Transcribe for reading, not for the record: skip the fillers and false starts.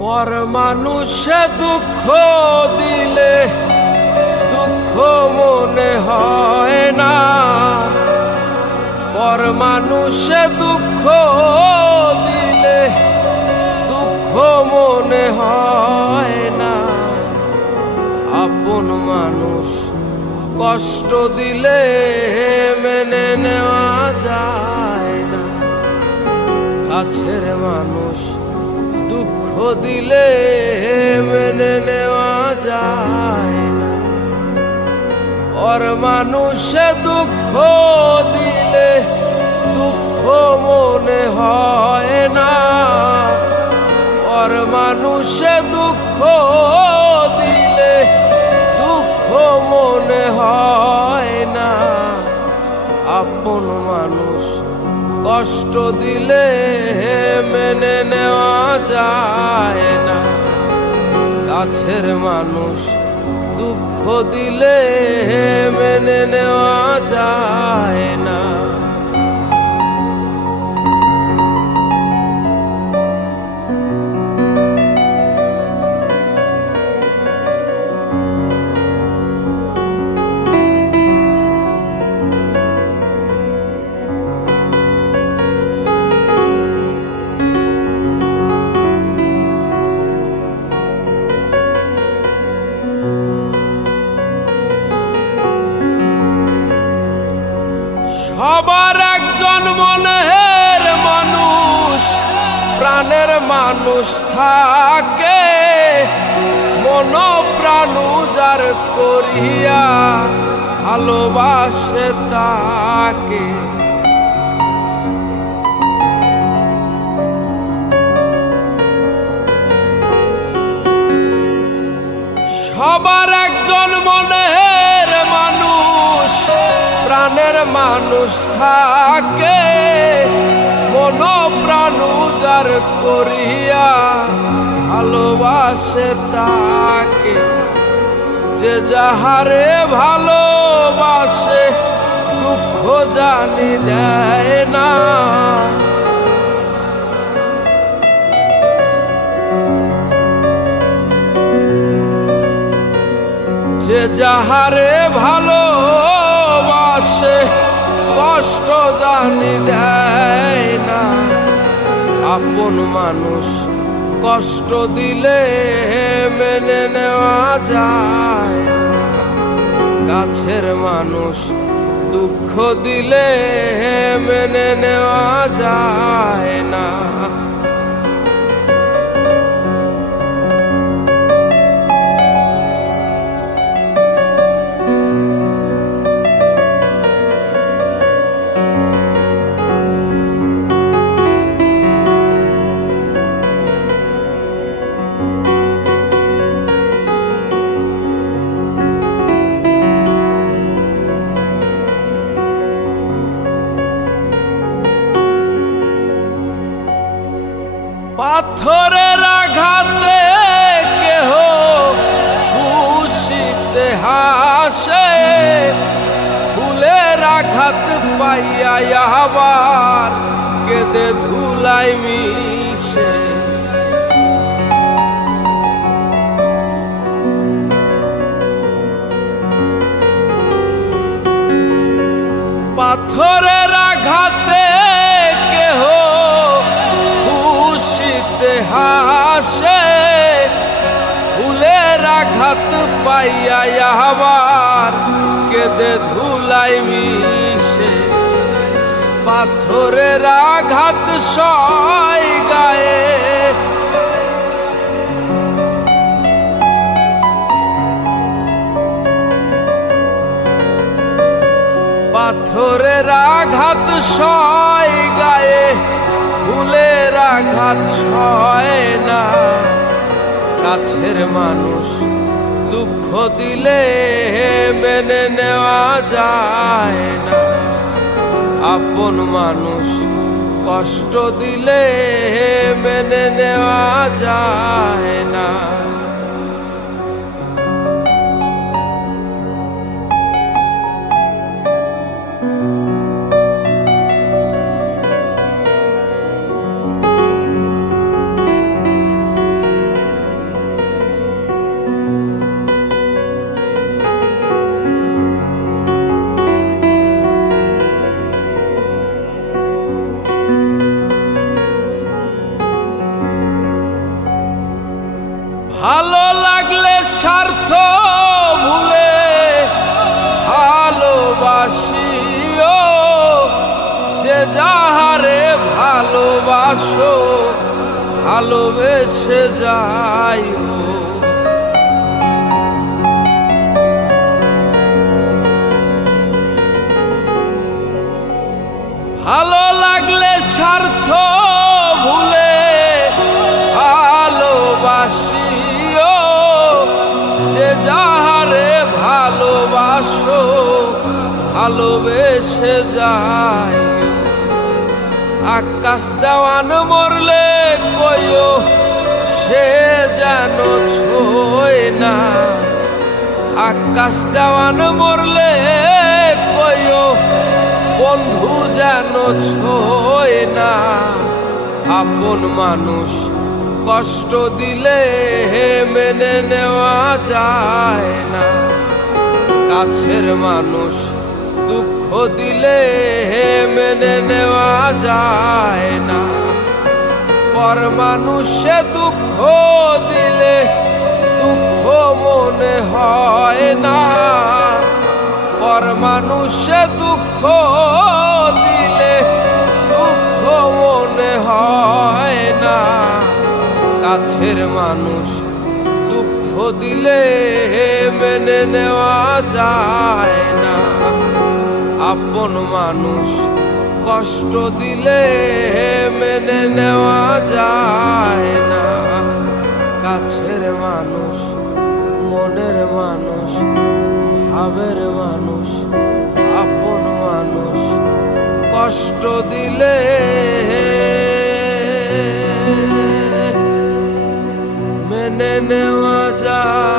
পর মানুষে দুঃখ দিলে দুঃখ মনে হয় না, পর মানুষে দুঃখ দিলে দুঃখ মনে হয় না। আপন মানুষ কষ্ট দিলে মেনে নেওয়া যায় না, কাছের মানুষ দুঃখ দিলে মেনে নেওয়া যায় না। পর মানুষে দুঃখ দিলে দুঃখ মনে হয় না, পর মানুষে দুঃখ দিলে দুঃখ মনে হয় না। আপন মানুষ কষ্ট দিলে মেনে নেওয়া যায় না, কাছের মানুষ দুঃখ দিলে মেনে নেওয়া যায় না। সবার একজন মনের মানুষ, প্রাণের মানুষ থাকে, মন প্রাণ যার করিয়া ভালোবাসে তাকে। সবার একজন মনের মানুষ, প্রাণের মানুষ থাকে, মন প্রাণ যার করিয়া ভালোবাসে তাকে। যে যাহারে ভালোবাসে দুঃখ জানি দেয় না, যে যাহারে ভালোবাসে কষ্ট জানি দেয় না। আপন মানুষ কষ্ট দিলে মেনে নেওয়া যায় না, কাছের মানুষ দুঃখ দিলে মেনে নেওয়া যায় না। পাথরের আঘাতে কেহ খুশিতে হাসে, ফুলের আঘাত পাইয়া আবার কেঁদে ধুলায় মিশে। পাথরের আঘাতে কেহ হাসে, ফুলের আঘাত পাইয়া আবার কেঁদে ধুলাই মিশে। পাথরের আঘাত সয় গায়ে, পাথরের আঘাত সয় গায়ে, ফুলের আঘাত সয় না। কাছের মানুষ দুঃখ দিলে মেনে নেওয়া যায় না, আপন মানুষ কষ্ট দিলে মেনে নেওয়া যায় না। ভালো লাগলে স্বার্থ ভুলে ভালোবাসিও, যে যাহারে ভালোবাসো ভালোবেসে যাইও। ভালো লাগলে স্বার্থ ভুলে ভালোবাসিও, যে যাহারে ভালোবাসো ভালোবেসে যায়। আকাশ দেওয়ান মরলে কইও সে যেন ছোয় না, আকাশ দেওয়ান মরলে কইও বন্ধু যেন ছোয় না। আপন মানুষ কষ্ট দিলে মেনে নেওয়া যায় না, কাছের মানুষ দুঃখ দিলে মেনে নেওয়া যায় না। পর মানুষে দুঃখ দিলে দুঃখ মনে হয় না, পর মানুষে দুঃখ দিলে দুঃখ মনে হয় না। কাছের মানুষ দুঃখ দিলে মেনে নেওয়া যায় না, আপন মানুষ কষ্ট দিলে মেনে নেওয়া যায় না। কাছের মানুষ মনের মানুষ ভাবের মানুষ আপন মানুষ কষ্ট দিলে মেনে নেওয়া যায়।